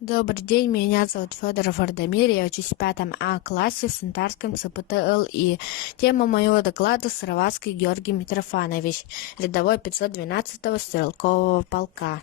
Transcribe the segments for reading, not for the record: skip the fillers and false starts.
Добрый день, меня зовут Федоров Ардамир, я учусь в 5 классе в Сантарском ЦПТ-ЛИ. Тема моего доклада — Сыроватский Георгий Митрофанович, рядовой 512-го стрелкового полка.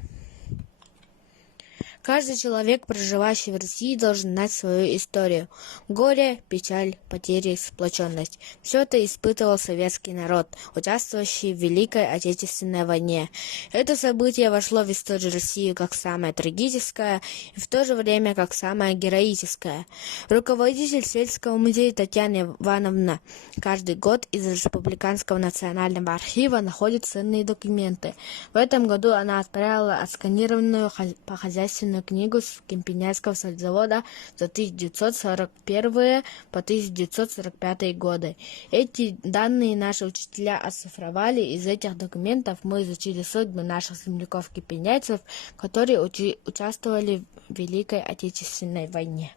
Каждый человек, проживающий в России, должен знать свою историю. Горе, печаль, потери, сплоченность. Все это испытывал советский народ, участвующий в Великой Отечественной войне. Это событие вошло в историю России как самое трагическое и в то же время как самое героическое. Руководитель Сельского музея Татьяна Ивановна каждый год из Республиканского национального архива находит ценные документы. В этом году она отправила отсканированную по хозяйственную книгу с Кемпинянского сельзавода за 1941 по 1945 годы. Эти данные наши учителя оцифровали. Из этих документов мы изучили судьбы наших земляков-кемпинянцев, которые участвовали в Великой Отечественной войне.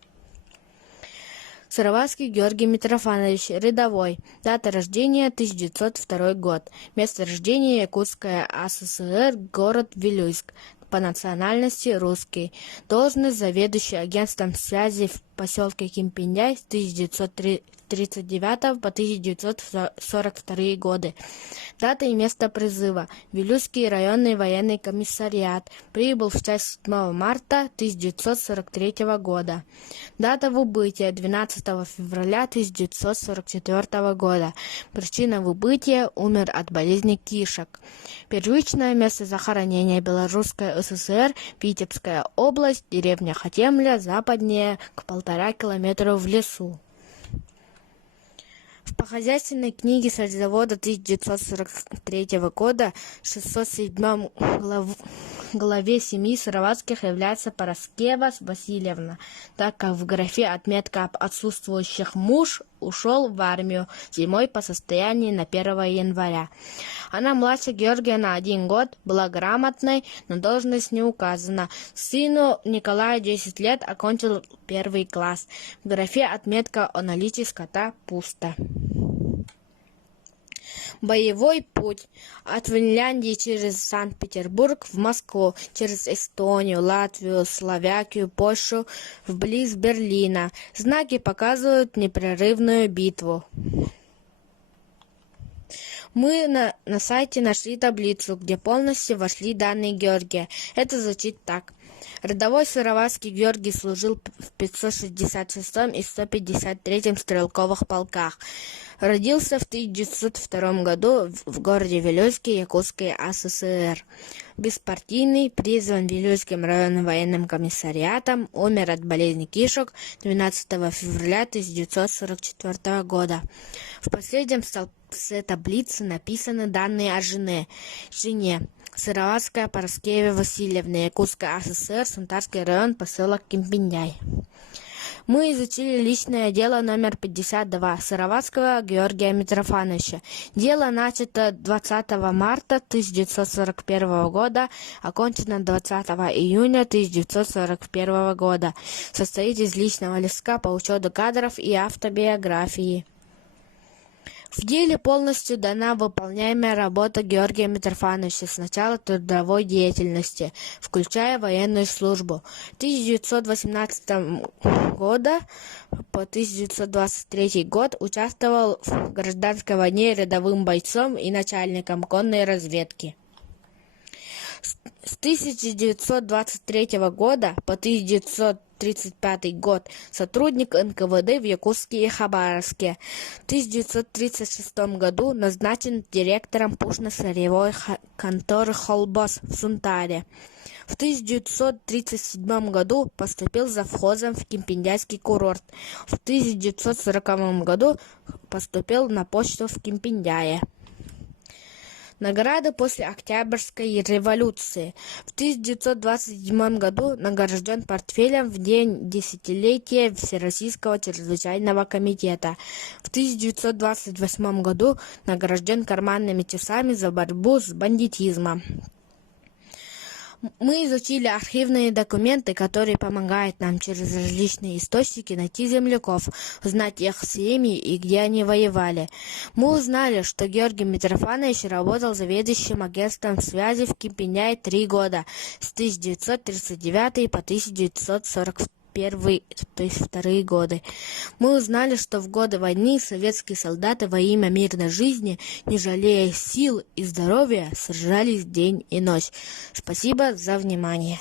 Сыроватский Георгий Митрофанович, рядовой. Дата рождения — 1902 год. Место рождения — Якутская АССР, город Вилюйск. По национальности русский. Должность — заведующий агентством связи в поселке Кемпиняй с 1939 по 1942 годы. Дата и место призыва: Вилюйский районный военный комиссариат. Прибыл в часть 7 марта 1943 года. Дата выбытия — 12 февраля 1944 года. Причина выбытия — умер от болезни кишек. Первичное место захоронения — Белорусская ССР, Витебская область, деревня Хотемля, западнее к 1,5 километра в лесу. В хозяйственной книге сельзавода 1943 года 607 главе семьи Сыроватских является Пороскева Васильевна, так как в графе отметка об отсутствующих: муж ушел в армию зимой по состоянию на 1 января. Она младше Георгия на 1 год, была грамотной, но должность не указана. Сыну Николаю 10 лет, окончил 1 класс. В графе отметка о наличии скота пусто. Боевой путь: от Финляндии через Санкт-Петербург в Москву, через Эстонию, Латвию, Словакию, Польшу, вблизи Берлина. Знаки показывают непрерывную битву. Мы на сайте нашли таблицу, где полностью вошли данные Георгия. Это звучит так. Рядовой Сыроватский Георгий служил в 566 и 153 стрелковых полках. Родился в 1902 году в городе Вилюйске, Якутской АССР. Беспартийный, призван Вилюйским районным военным комиссариатом, умер от болезни кишек 12 февраля 1944 года. В последнем столбце таблицы написаны данные о жене. Сыроватская Пороскева Васильевна, Якутская АССР, Сантарский район, поселок Кемпиняй. Мы изучили личное дело номер 52 Сыроватского Георгия Митрофановича. Дело начато 20 марта 1941 года, окончено 20 июня 1941 года. Состоит из личного листка по учету кадров и автобиографии. В деле полностью дана выполняемая работа Георгия Митрофановича с начала трудовой деятельности, включая военную службу. 1918 года по 1923 год участвовал в гражданской войне рядовым бойцом и начальником конной разведки. С 1923 года по 1935 год сотрудник НКВД в Якутске и Хабаровске. В 1936 году назначен директором пушно-сырьевой конторы «Холбос» в Сунтаре. В 1937 году поступил завхозом в Кемпинянский курорт. В 1940 году поступил на почту в Кемпиняе. Награды после Октябрьской революции. В 1927 году награжден портфелем в день десятилетия Всероссийского чрезвычайного комитета. В 1928 году награжден карманными часами за борьбу с бандитизмом. Мы изучили архивные документы, которые помогают нам через различные источники найти земляков, узнать их семьи и где они воевали. Мы узнали, что Георгий Митрофанович работал заведующим агентством связи в Кипеняе 3 года, с 1939 по 1941, то есть вторые годы. Мы узнали, что в годы войны советские солдаты во имя мирной жизни, не жалея сил и здоровья, сражались день и ночь. Спасибо за внимание.